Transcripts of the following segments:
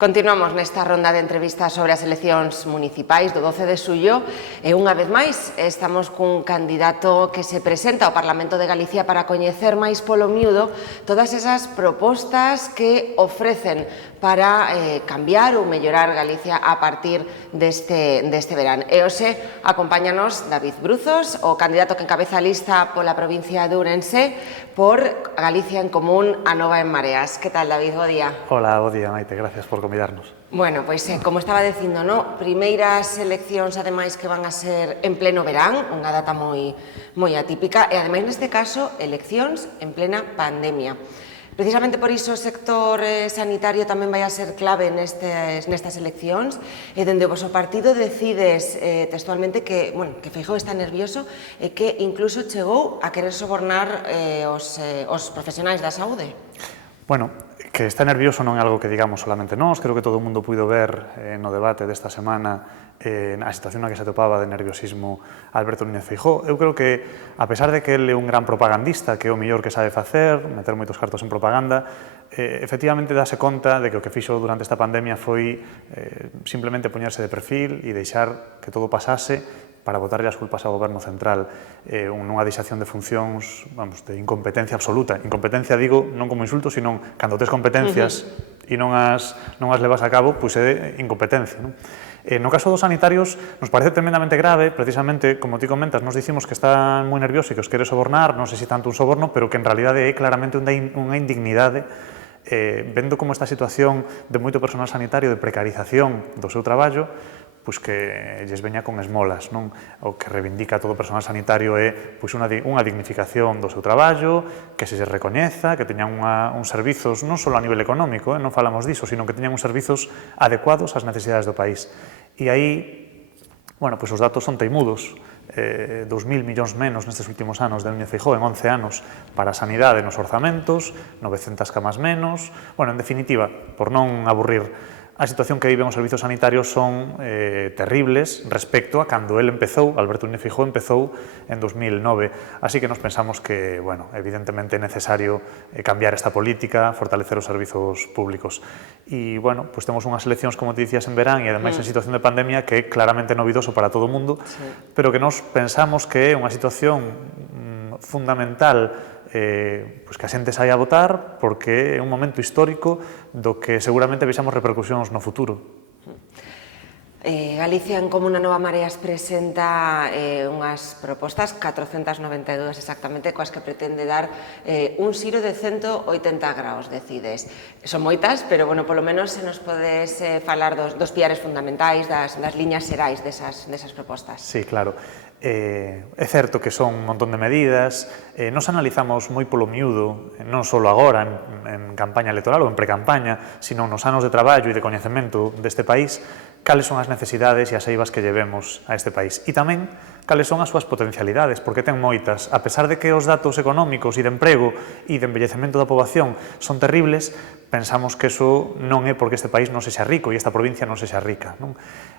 Continuamos nesta ronda de entrevistas sobre as eleccións municipais do 12 de xullo e unha vez máis estamos cun candidato que se presenta ao Parlamento de Galicia para coñecer máis polo miúdo todas esas propostas que ofrecen para cambiar ou mellorar Galicia a partir deste verán. E hoxe acompáñanos David Bruzos, o candidato que encabeza a lista pola provincia de Ourense por Galicia en Común, a Nova en Mareas. Que tal, David? Bo día. Hola, bo día, Maite. Gracias por convidarnos. Bueno, pois, como estaba dicindo, no? Primeiras eleccións, ademais, que van a ser en pleno verán, unha data moi atípica, e, ademais, neste caso, eleccións en plena pandemia. Precisamente por iso o sector sanitario tamén vai a ser clave nestas eleccións, e dende o voso partido decides textualmente que Feijóo está nervioso e que incluso chegou a querer sobornar os profesionais da saúde. Bueno, que está nervioso non é algo que digamos solamente nós, creo que todo o mundo puido ver no debate desta semana a situación na que se atopaba de nerviosismo Alberto Núñez Feijóo. Eu creo que, a pesar de que ele é un gran propagandista, que é o mellor que sabe facer, meter moitos cartos en propaganda, efectivamente dáse conta de que o que fixo durante esta pandemia foi simplemente poñerse de perfil e deixar que todo pasase para botarlle as culpas ao goberno central nunha deixación de funcións, de incompetencia absoluta. Incompetencia, digo, non como insulto, sino cando tes competencias e non as levas a cabo, pois é incompetencia. No caso dos sanitarios, nos parece tremendamente grave, precisamente, como ti comentas, nos dicimos que están moi nerviosos e que os quere sobornar, non sei se tanto un soborno, pero que en realidade é claramente unha indignidade, vendo como esta situación de moito personal sanitario, de precarización do seu traballo, pois que lles veña con esmolas, non? O que reivindica todo o personal sanitario é pois unha dignificación do seu traballo, que se recoñeza, que teñan uns servizos non só a nivel económico, non falamos diso, sino que teñan uns servizos adecuados ás necesidades do país. E aí, bueno, pois os datos son teimudos. 2.000 millóns menos nestes últimos anos de Núñez Feijóo en 11 anos para a sanidade nos orzamentos, 900 camas menos. Bueno, en definitiva, por non aburrir, a situación que viven os servizos sanitarios son terribles respecto a cando ele empezou, Alberto Núñez Feijóo empezou en 2009. Así que nos pensamos que, bueno, evidentemente é necesario cambiar esta política, fortalecer os servizos públicos. E, bueno, pois temos unhas eleccións, como te dicías, en verán e, ademais, en situación de pandemia que é claramente novidoso para todo o mundo, pero que nos pensamos que é unha situación fundamental pois que a xente saia a votar porque é un momento histórico do que seguramente vexamos repercusións no futuro. Galicia en Común, a Nova Mareas presenta unhas propostas, 492 exactamente, coas que pretende dar un xiro de 180 graus, decides. Son moitas, pero, bueno, polo menos se nos podes falar dos piares fundamentais, das liñas xerais desas propostas. Sí, claro. É certo que son un montón de medidas, nos analizamos moi polo miúdo, non só agora en campaña electoral ou en precampaña, sino nos anos de traballo e de coñecemento deste país, cales son as necesidades e as eivas que llevemos a este país. E tamén, cales son as súas potencialidades, porque ten moitas. A pesar de que os datos económicos e de emprego e de envellecemento da poboación son terribles, pensamos que eso non é porque este país non sexa rico e esta provincia non sexa rica.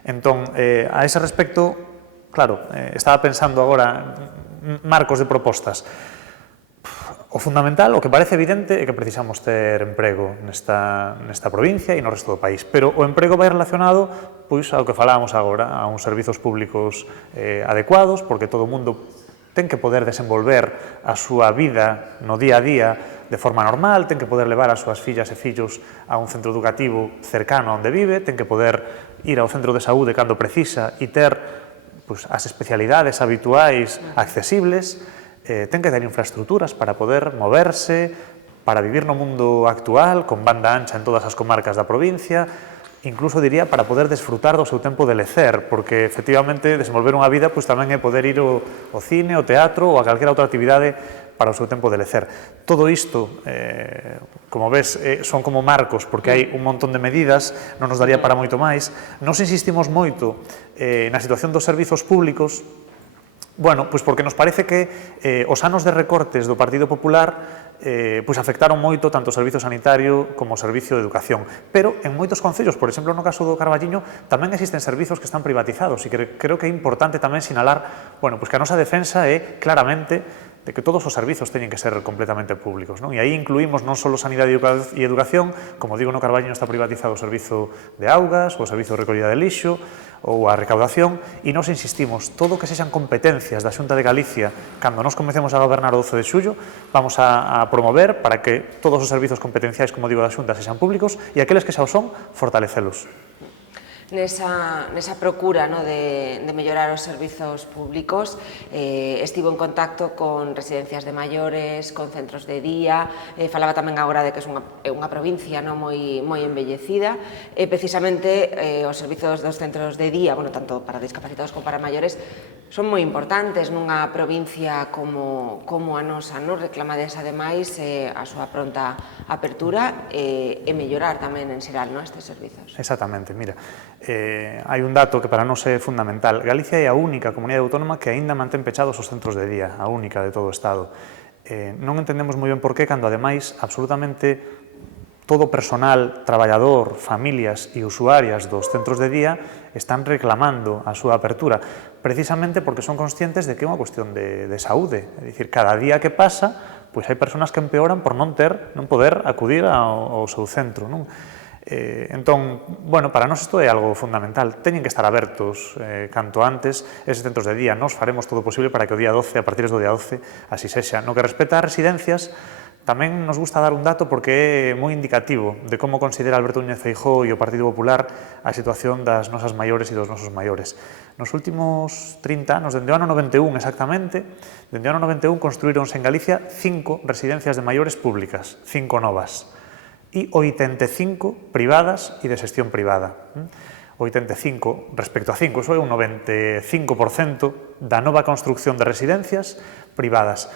Entón, a ese respecto, claro, estaba pensando agora marcos de propostas. O fundamental, o que parece evidente, é que precisamos ter emprego nesta provincia e no resto do país. Pero o emprego vai relacionado pois ao que falábamos agora, a uns servizos públicos adecuados, porque todo o mundo ten que poder desenvolver a súa vida no día a día de forma normal, ten que poder levar as súas fillas e fillos a un centro educativo cercano onde vive, ten que poder ir ao centro de saúde cando precisa e ter as especialidades habituais accesibles, ten que ter infraestructuras para poder moverse, para vivir no mundo actual, con banda ancha en todas as comarcas da provincia, incluso diría para poder desfrutar do seu tempo de lecer, porque efectivamente desenvolver unha vida tamén é poder ir ao cine, ao teatro ou a calquera outra actividade para o seu tempo de lecer. Todo isto, como ves, son como marcos, porque hai un montón de medidas, non nos daría para moito máis. Nos insistimos moito na situación dos servizos públicos, bueno, pois porque nos parece que os anos de recortes do Partido Popular pois afectaron moito tanto o servizo sanitario como o servicio de educación. Pero en moitos concellos, por exemplo, no caso do Carballiño, tamén existen servizos que están privatizados e creo que é importante tamén sinalar, bueno, pois que a nosa defensa é claramente de que todos os servizos teñen que ser completamente públicos, non? E aí incluímos non só sanidade e educación, como digo, no Carballiño está privatizado o servizo de augas, o servizo de recollida de lixo, ou a recaudación, e nos insistimos, todo que sexan competencias da Xunta de Galicia, cando nos comecemos a gobernar o 12 de xullo, vamos a promover para que todos os servizos competenciais, como digo, da Xunta sexan públicos, e aqueles que xa o son, fortalecelos. Nesa procura de mellorar os servizos públicos, estivo en contacto con residencias de maiores, con centros de día, falaba tamén agora de que é unha provincia moi embellecida, e precisamente os servizos dos centros de día, tanto para discapacitados como para maiores, son moi importantes nunha provincia como a nosa, reclamades ademais a súa pronta apertura e mellorar tamén en xeral estes servizos. Exactamente, mira, hai un dato que para nós é fundamental. Galicia é a única comunidade autónoma que aínda mantén pechados os centros de día, a única de todo o Estado. Non entendemos moi ben por qué, cando ademais absolutamente todo o personal, traballador, familias e usuarias dos centros de día están reclamando a súa apertura, precisamente porque son conscientes de que é unha cuestión de saúde. É dicir, cada día que pasa, pois hai persoas que empeoran por non poder acudir ao seu centro, non? Entón, para nós isto é algo fundamental. Teñen que estar abertos canto antes eses centros de día. Nós faremos todo o posible para que o día 12, a partir do día 12, así sexa. No que respecta ás residencias, tamén nos gusta dar un dato porque é moi indicativo de como considera Alberto Núñez Feijóo e o Partido Popular a situación das nosas maiores e dos nosos maiores. Nos últimos 30 anos, dende o ano 91 exactamente, dende o ano 91 construíronse en Galicia 5 residencias de maiores públicas, 5 novas, e 85 privadas e de xestión privada. 85 respecto a 5, iso é un 95% da nova construcción de residencias privadas.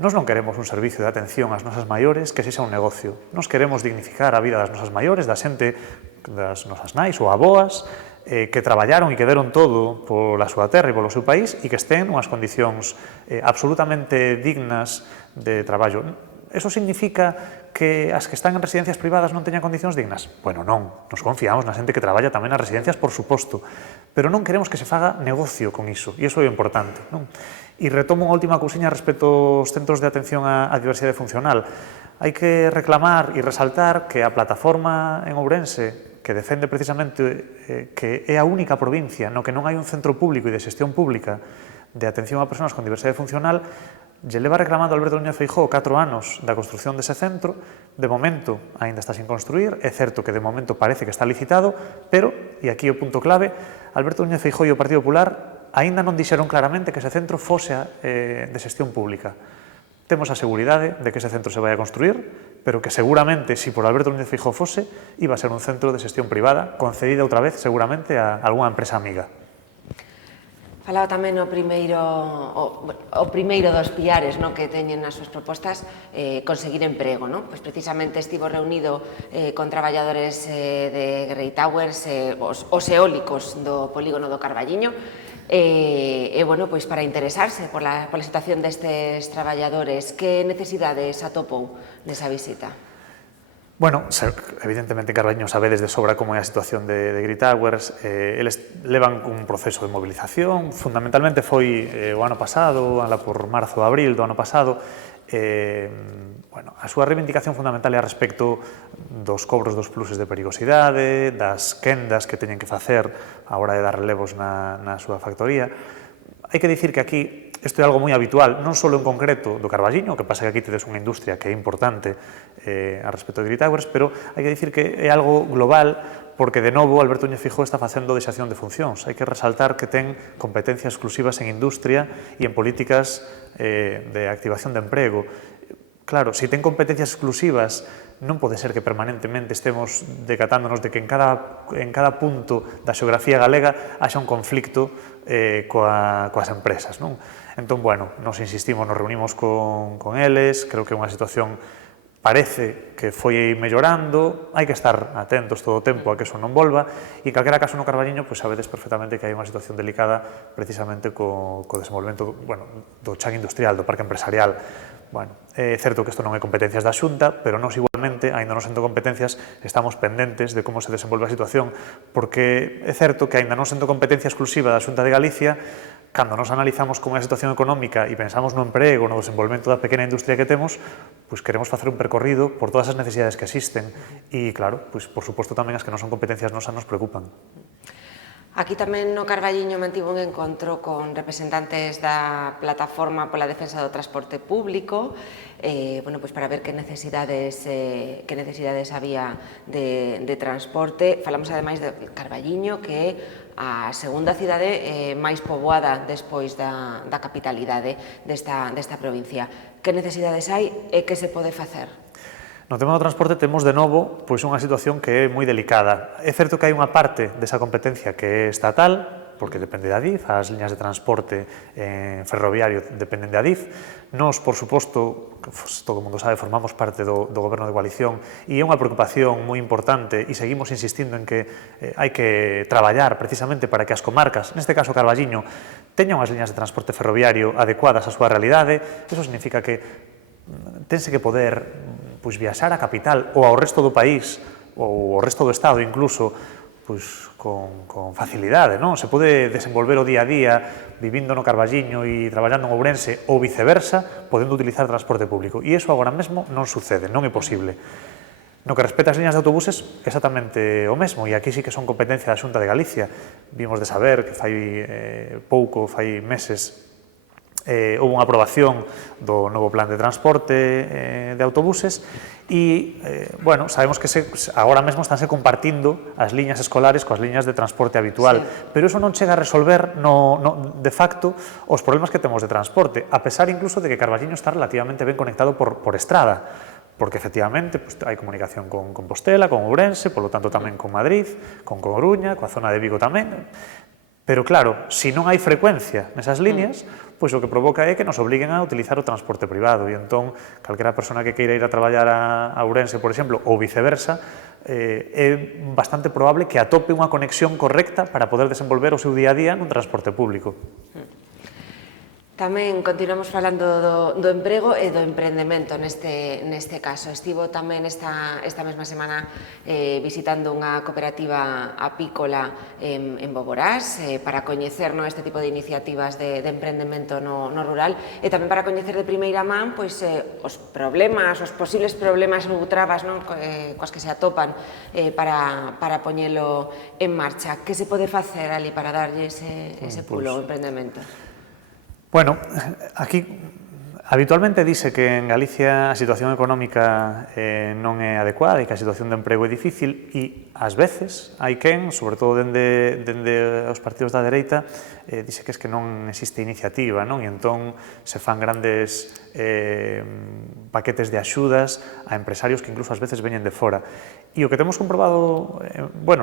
Nós non queremos un servicio de atención ás nosas maiores que sexa un negocio. Nós queremos dignificar a vida das nosas maiores, da xente, das nosas nais ou aboas, que traballaron e que deron todo pola súa terra e polo seu país e que estén unhas condicións absolutamente dignas de traballo. Eso significa que as que están en residencias privadas non teñan condicións dignas? Bueno, non. Nos confiamos na xente que traballa tamén nas residencias, por suposto. Pero non queremos que se faga negocio con iso. E iso é importante, non? E retomo unha última cousiña respecto aos centros de atención á diversidade funcional. Hai que reclamar e resaltar que a plataforma en Ourense, que defende precisamente que é a única provincia no que non hai un centro público e de xestión pública de atención a persoas con diversidade funcional, lle leva reclamando Alberto Núñez Feijóo 4 anos da construción dese centro. De momento, aínda está sin construir. É certo que de momento parece que está licitado, pero, e aquí o punto clave, Alberto Núñez Feijóo e o Partido Popular aínda non dixeron claramente que ese centro fose de xestión pública. Temos a seguridade de que ese centro se vai a construir, pero que seguramente, se por Alberto Núñez Feijóo fose, iba a ser un centro de xestión privada, concedida outra vez seguramente a algunha empresa amiga. Falaba tamén o primeiro dos pilares que teñen nas súas propostas, conseguir emprego. Pois precisamente estivo reunido con traballadores de Grey Towers, os eólicos do polígono do Carballiño, pois para interesarse pola situación destes traballadores. Que necesidades atopou nesa visita? Bueno, evidentemente en Carballiño sabedes de sobra como é a situación de Grey Towers. Eles levan un proceso de movilización, fundamentalmente foi o ano pasado, alá por marzo ou abril do ano pasado. A súa reivindicación fundamental é a respecto dos cobros dos pluses de perigosidade, das quendas que teñen que facer a hora de dar relevos na súa factoría. Hai que dicir que aquí isto é algo moi habitual, non só en concreto do Carballiño, que pasa que aquí tedes unha industria que é importante a respecto de Grey Towers, pero hai que dicir que é algo global porque, de novo, Alberto Núñez Feijóo está facendo deixación de funcións. Hai que resaltar que ten competencias exclusivas en industria e en políticas de activación de emprego. Claro, se ten competencias exclusivas, non pode ser que permanentemente estemos decatándonos de que en cada punto da xeografía galega haxa un conflicto coas empresas, non? Entón, nos insistimos, nos reunimos con eles, creo que é unha situación parece que foi mellorando, hai que estar atentos todo o tempo a que eso non volva, e en calquera caso no Carballiño, pois sabedes perfectamente que hai unha situación delicada precisamente co desenvolvemento do chan industrial, do parque empresarial. É certo que isto non é competencias da Xunta, pero nós igualmente, aínda non sendo competencias, estamos pendentes de como se desenvolve a situación, porque é certo que aínda non sendo competencia exclusiva da Xunta de Galicia, Cando nos analizamos como é a situación económica e pensamos no emprego, no desenvolvemento da pequena industria que temos, pois queremos facer un percorrido por todas as necesidades que existen e, claro, pois, por suposto tamén as que non son competencias nosas nos preocupan. Aquí tamén no Carballiño mantivo un encontro con representantes da Plataforma pola Defensa do Transporte Público para ver que necesidades había de transporte. Falamos ademais de Carballiño, que é a segunda cidade máis poboada despois da capitalidade desta provincia. Que necesidades hai e que se pode facer? No tema do transporte temos de novo unha situación que é moi delicada. É certo que hai unha parte desa competencia que é estatal, porque depende da DIF, as liñas de transporte ferroviario dependen da DIF. Nós, por suposto, todo o mundo sabe, formamos parte do goberno de coalición e é unha preocupación moi importante e seguimos insistindo en que hai que traballar precisamente para que as comarcas, neste caso Carballiño, teñan as liñas de transporte ferroviario adecuadas á súa realidade. Iso significa que tense que poder viaxar á capital ou ao resto do país ou ao resto do Estado incluso con facilidade, non? Se pode desenvolver o día a día vivindo no Carballiño e traballando en Ourense ou viceversa, podendo utilizar transporte público. E iso agora mesmo non sucede, non é posible. No que respecta ás liñas de autobuses, exactamente o mesmo, e aquí sí que son competencia da Xunta de Galicia. Vimos de saber que fai meses, houve unha aprobación do novo plan de transporte de autobuses e, sabemos que agora mesmo estánse compartindo as liñas escolares coas liñas de transporte habitual, pero iso non chega a resolver de facto os problemas que temos de transporte, a pesar incluso de que Carballiño está relativamente ben conectado por estrada, porque efectivamente hai comunicación con Compostela, con Ourense, polo tanto tamén con Madrid, con Coruña, coa zona de Vigo tamén. Pero claro, se non hai frecuencia nesas líneas, pois o que provoca é que nos obliguen a utilizar o transporte privado e entón calquera persona que queira ir a traballar a Ourense, por exemplo, ou viceversa, é bastante probable que atope unha conexión correcta para poder desenvolver o seu día a día nun transporte público. Tamén continuamos falando do emprego e do emprendemento neste caso. Estivo tamén esta mesma semana visitando unha cooperativa apícola en Boborás para coñecer este tipo de iniciativas de emprendemento no rural e tamén para coñecer de primeira man os problemas, os posibles problemas ou trabas coas que se atopan para poñelo en marcha. Que se pode facer ali para darlle ese pulo ao emprendemento? Bueno, aquí habitualmente dice que en Galicia a situación económica non é adecuada e que a situación de emprego é difícil e ás veces hai quen, sobre todo dende os partidos da dereita, dice que non existe iniciativa, non? E entón se fan grandes paquetes de axudas a empresarios que incluso ás veces veñen de fora. E o que temos comprobado,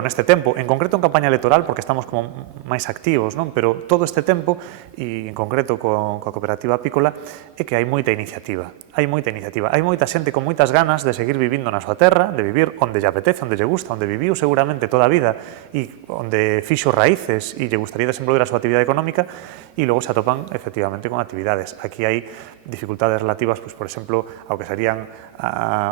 neste tempo, en concreto en campaña electoral, porque estamos como máis activos, non? Pero todo este tempo, e en concreto coa cooperativa apícola, é que hai moita iniciativa. Hai moita xente con moitas ganas de seguir vivindo na súa terra, de vivir onde lle apetece, onde lle gusta, onde viviu seguramente toda a vida e onde fixo raíces e lle gustaría desenvolver a súa actividade económica e logo se atopan efectivamente con actividades. Aquí hai dificultades relativas, por exemplo, ao que serían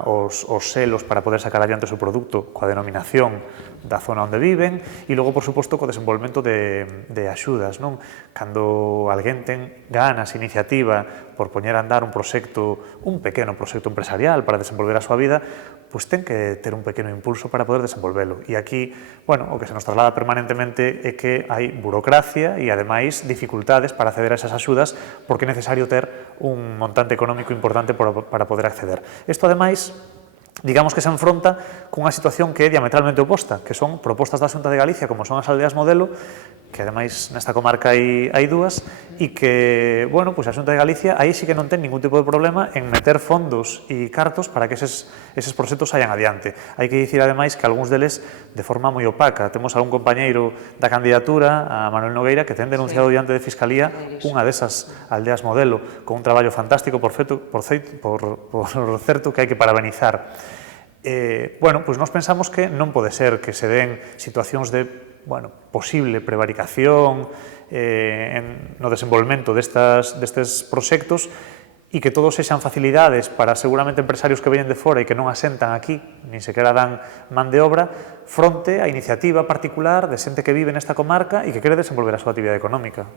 os selos para poder sacar adiante o seu produto coa denominación da zona onde viven e logo, por suposto, co desenvolvemento de axudas, non? Cando alguén ten ganas, iniciativa por poñer a andar un pequeno proxecto empresarial para desenvolver a súa vida, pois ten que ter un pequeno impulso para poder desenvolvelo. E aquí, o que se nos traslada permanentemente é que hai burocracia e, ademais, dificultades para acceder a esas axudas porque é necesario ter un montante económico importante para poder acceder. Isto, ademais, digamos que se enfronta cunha situación que é diametralmente oposta, que son propostas da Xunta de Galicia, como son as aldeas modelo, que ademais nesta comarca hai dúas, e que, a Xunta de Galicia aí sí que non ten ningún tipo de problema en meter fondos e cartos para que eses proxectos saian adiante. Hai que dicir ademais que algúns deles de forma moi opaca. Temos algún compañeiro da candidatura, a Manuel Nogueira, que ten denunciado diante de Fiscalía unha desas aldeas modelo, con un traballo fantástico, por certo, que hai que parabenizar. Nós pensamos que non pode ser que se den situacións de posible prevaricación no desenvolvemento destes proxectos e que todos sexan facilidades para seguramente empresarios que veñen de fora e que non asentan aquí, nin sequera dan man de obra, fronte á iniciativa particular de xente que vive nesta comarca e que quere desenvolver a súa actividade económica.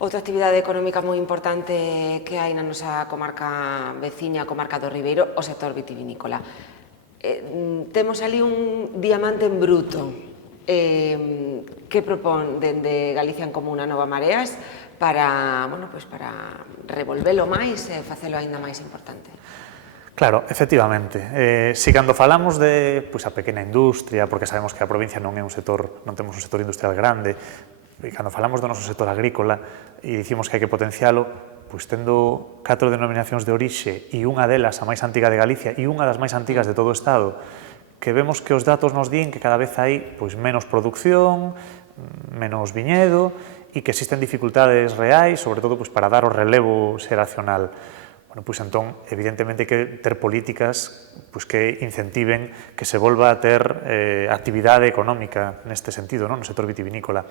Outra actividade económica moi importante que hai na nosa comarca veciña, a comarca do Ribeiro, o sector vitivinícola. Temos ali un diamante en bruto. Que propón dende Galicia en Común a Nova Mareas para revolvelo máis e facelo aínda máis importante? Claro, efectivamente. Si cando falamos de a pequena industria, porque sabemos que a provincia non temos un sector industrial grande, e cando falamos do noso sector agrícola e dicimos que hai que potencialo, tendo 4 denominacións de orixe e unha delas a máis antiga de Galicia e unha das máis antigas de todo o Estado, que vemos que os datos nos din que cada vez hai menos producción, menos viñedo e que existen dificultades reais, sobre todo para dar o relevo xeracional. Entón, evidentemente, que ter políticas que incentiven que se volva a ter actividade económica neste sentido, no sector vitivinícola.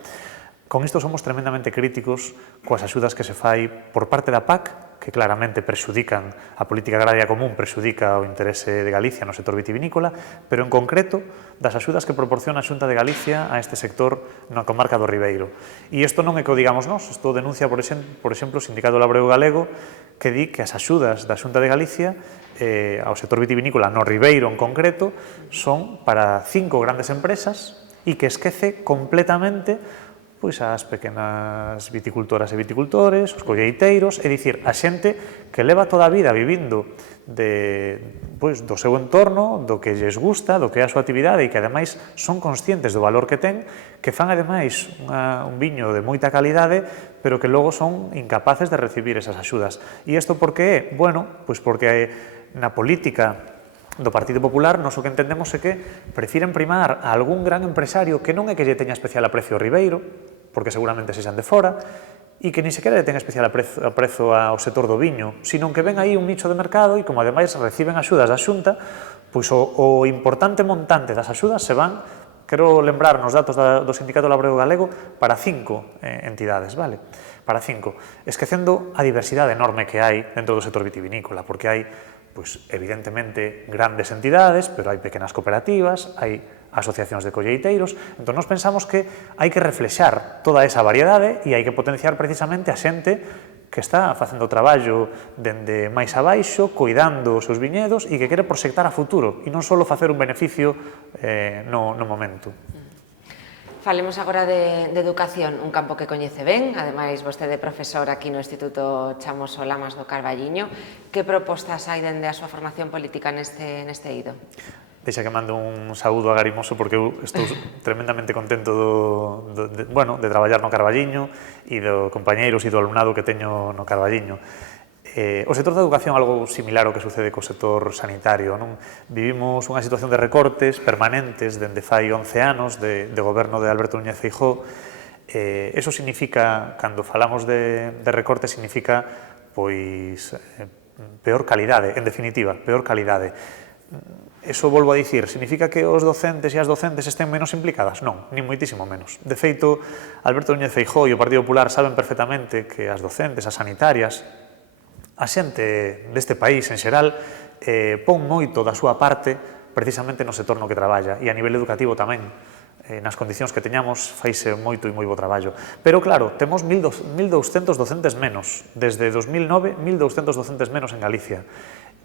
Con isto somos tremendamente críticos coas axudas que se fai por parte da PAC, que claramente prexudican a política agraria común, prexudica o interese de Galicia no sector vitivinícola, pero en concreto das axudas que proporciona a Xunta de Galicia a este sector na comarca do Ribeiro. E isto non é que o digamos nós, isto denuncia, por exemplo, o Sindicato Labrego Galego, que di que as axudas da Xunta de Galicia ao sector vitivinícola no Ribeiro en concreto son para 5 grandes empresas e que esquece completamente as pequenas viticultoras e viticultores, os colleiteiros, é dicir, a xente que leva toda a vida vivindo do seu entorno, do que lles gusta, do que é a súa actividade e que ademais son conscientes do valor que ten, que fan ademais un viño de moita calidade, pero que logo son incapaces de recibir esas axudas. E isto por que é? Bueno, porque na política do Partido Popular nos o que entendemos é que prefiren primar a algún gran empresario que non é que lle teña especial aprecio ao Ribeiro, porque seguramente sexan de fora, e que nin sequera lle ten especial aprezo ao sector do viño, sino que ven aí un nicho de mercado e como ademais reciben axudas da Xunta, o importante montante das axudas se van, quero lembrar nos datos do Sindicato Labrego Galego, para 5 entidades, vale? Para 5, esquecendo a diversidade enorme que hai dentro do sector vitivinícola, porque hai evidentemente grandes entidades, pero hai pequenas cooperativas, hai asociacións de colleiteiros, entón nos pensamos que hai que reflexar toda esa variedade e hai que potenciar precisamente a xente que está facendo o traballo dende máis abaixo, cuidando os seus viñedos e que quere proxectar a futuro e non só facer un beneficio no momento. Falemos agora de educación, un campo que coñece ben, ademais vostede é profesor aquí no Instituto Chamoso Lamas do Carballiño. Que propostas hai dende a súa formación política neste eido? Deixa que mando un saúdo a Garimoso porque eu estou tremendamente contento de traballar no Carballiño e do compañeiros e do alumnado que teño no Carballiño. O sector da educación é algo similar ao que sucede co sector sanitario. Vivimos unha situación de recortes permanentes dende fai 11 anos de goberno de Alberto Núñez Feijóo. Eso significa, cando falamos de recortes, significa peor calidade, en definitiva, peor calidade. Eso volvo a dicir, significa que os docentes e as docentes estén menos implicadas? Non, nin moitísimo menos. De feito, Alberto Núñez Feijóo e o Partido Popular saben perfectamente que as docentes, as sanitarias, a xente deste país en xeral pon moito da súa parte precisamente no sector no que traballa e a nivel educativo tamén. Nas condicións que teñamos faise moito e moi bo traballo. Pero claro, temos 1.200 docentes menos. Desde 2009, 1.200 docentes menos en Galicia.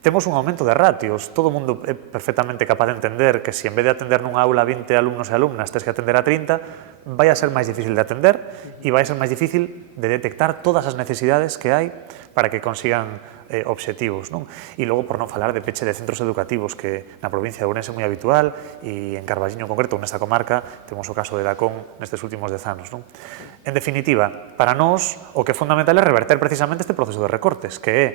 Temos un aumento de ratios. Todo o mundo é perfectamente capaz de entender que se en vez de atender nunha aula a 20 alumnos e alumnas tes que atender a 30, vai a ser máis difícil de atender e vai a ser máis difícil de detectar todas as necesidades que hai para que consigan obxectivos. E logo, por non falar de peche de centros educativos, que na provincia de Ourense é moi habitual e en Carballiño en concreto, nesta comarca, temos o caso de Dacón nestes últimos 10 anos. En definitiva, para nós, o que é fundamental é reverter precisamente este proceso de recortes, que é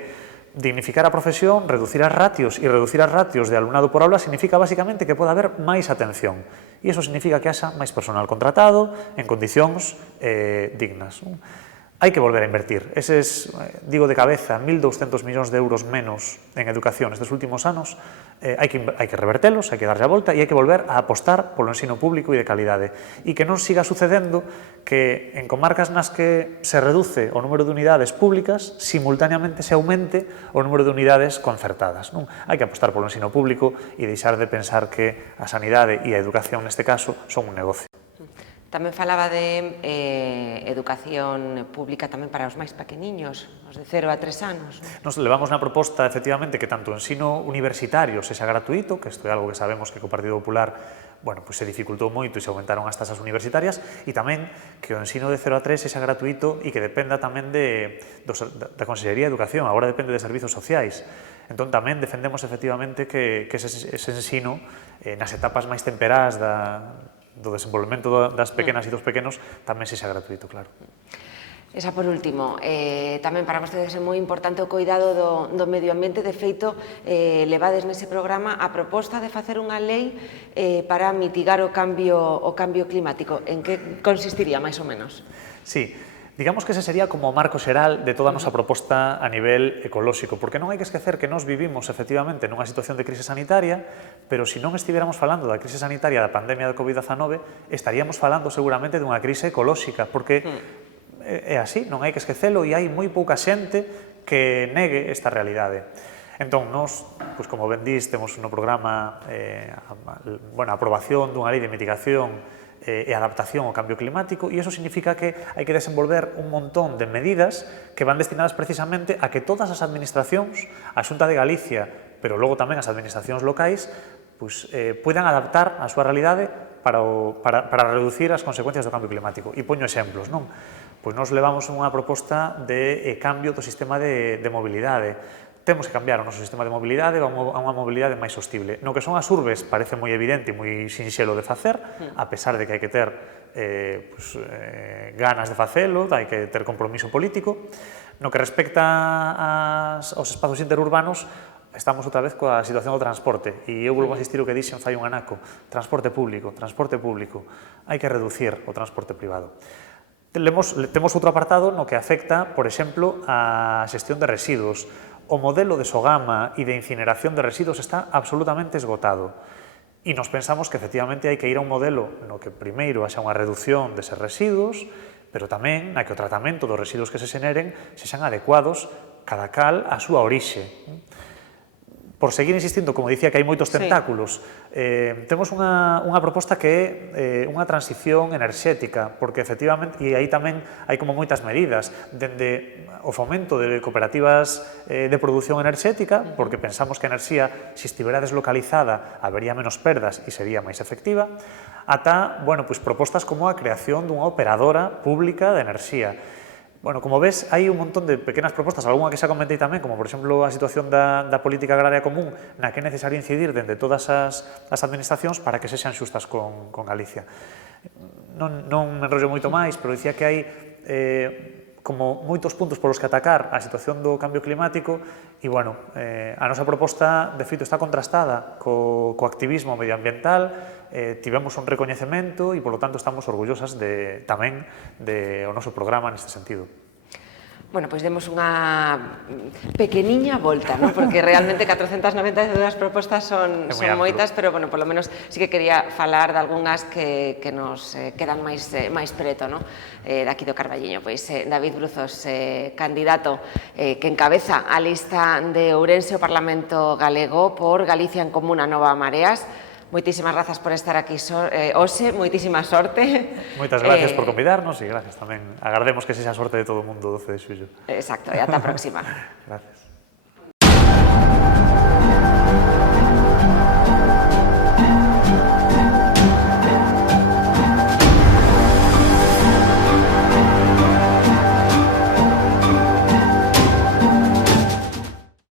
dignificar a profesión, reducir as ratios, e reducir as ratios de alumnado por aula significa basicamente que pode haber máis atención. E iso significa que haxa máis personal contratado en condicións dignas. hai que volver a invertir. Eses, digo de cabeza, 1.200 millóns de euros menos en educación estes últimos anos, hai que revertelos, hai que darlle a volta e hai que volver a apostar polo ensino público e de calidade. E que non siga sucedendo que en comarcas nas que se reduce o número de unidades públicas, simultaneamente se aumente o número de unidades concertadas. Non? Hai que apostar polo ensino público e deixar de pensar que a sanidade e a educación, neste caso, son un negocio. Tamén falaba de educación pública tamén para os máis pequeniños, os de 0 a 3 anos. Nos levamos na proposta, efectivamente, que tanto o ensino universitario sexa gratuito, que isto é algo que sabemos que co Partido Popular se dificultou moito e se aumentaron as tasas universitarias, e tamén que o ensino de 0 a 3 sexa gratuito e que dependa tamén da Consellería de Educación, agora depende de Servizos Sociais. Entón, tamén defendemos, efectivamente, que ese ensino, nas etapas máis temperás do desenvolvemento das pequenas e dos pequenos, tamén sexa gratuito, claro. Esa por último, tamén para vostedes é moi importante o cuidado do medio ambiente. De feito, levades nese programa a proposta de facer unha lei para mitigar o cambio climático. En que consistiría, máis ou menos? Sí. Digamos que ese sería como o marco xeral de toda a nosa proposta a nivel ecolóxico, porque non hai que esquecer que nós vivimos efectivamente nunha situación de crise sanitaria, pero se non estiveramos falando da crise sanitaria da pandemia da COVID-19, estaríamos falando seguramente dunha crise ecolóxica, porque é así, non hai que esquecelo, e hai moi pouca xente que negue esta realidade. Entón, nós, como ben dís, temos no programa a aprobación dunha lei de mitigación e adaptación ao cambio climático, e iso significa que hai que desenvolver un montón de medidas que van destinadas precisamente a que todas as administracións, a Xunta de Galicia, pero logo tamén as administracións locais, puedan adaptar a súa realidade para reducir as consecuencias do cambio climático. E poño exemplos, non? Pois nos levamos unha proposta de cambio do sistema de mobilidade. Temos que cambiar o noso sistema de mobilidade a unha mobilidade máis sostible. No que son as urbes parece moi evidente e moi sinxelo de facer, a pesar de que hai que ter ganas de facelo, hai que ter compromiso político. No que respecta aos espazos interurbanos, estamos outra vez coa situación do transporte, e eu volvo a insistir o que dixen fai un anaco: transporte público. Hai que reducir o transporte privado. Temos outro apartado no que afecta, por exemplo, a xestión de residuos. O modelo de Sogama e de incineración de residuos está absolutamente esgotado. E nos pensamos que, efectivamente, hai que ir a un modelo no que primeiro haxa unha reducción deses residuos, pero tamén na que o tratamento dos residuos que se xeneren sexan adecuados cada cal á súa orixe. Por seguir insistindo, como dicía, que hai moitos tentáculos, temos unha proposta que é unha transición enerxética, porque efectivamente, e aí tamén hai como moitas medidas, dende o fomento de cooperativas de produción enerxética, porque pensamos que a enerxía, se estivera deslocalizada, habería menos perdas e sería máis efectiva, ata propostas como a creación dunha operadora pública de enerxía. Como ves, hai un montón de pequenas propostas, algunha que xa comentei tamén, como por exemplo a situación da política agraria común, na que é necesario incidir dende todas as administracións para que sexan xustas con Galicia. Non me enrollo moito máis, pero dicía que hai como moitos puntos polos que atacar a situación do cambio climático, e a nosa proposta de feito está contrastada co activismo medioambiental. Tivemos un recoñecemento e, polo tanto, estamos orgullosas tamén do noso programa neste sentido. Bueno, pois demos unha pequeniña volta, non? Porque realmente 492 propostas son moitas, pero, polo menos sí que quería falar de algunhas que nos quedan máis preto, non? Daqui do Carballiño. Pois David Bruzos, candidato que encabeza a lista de Ourense ao Parlamento Galego por Galicia en Común a Nova Mareas. Moitísimas grazas por estar aquí hoxe, moitísima sorte. Moitas gracias por convidarnos e gracias tamén. Agardemos que sexa sorte de todo o mundo o 12 de xullo. Exacto, e ata a próxima. Gracias.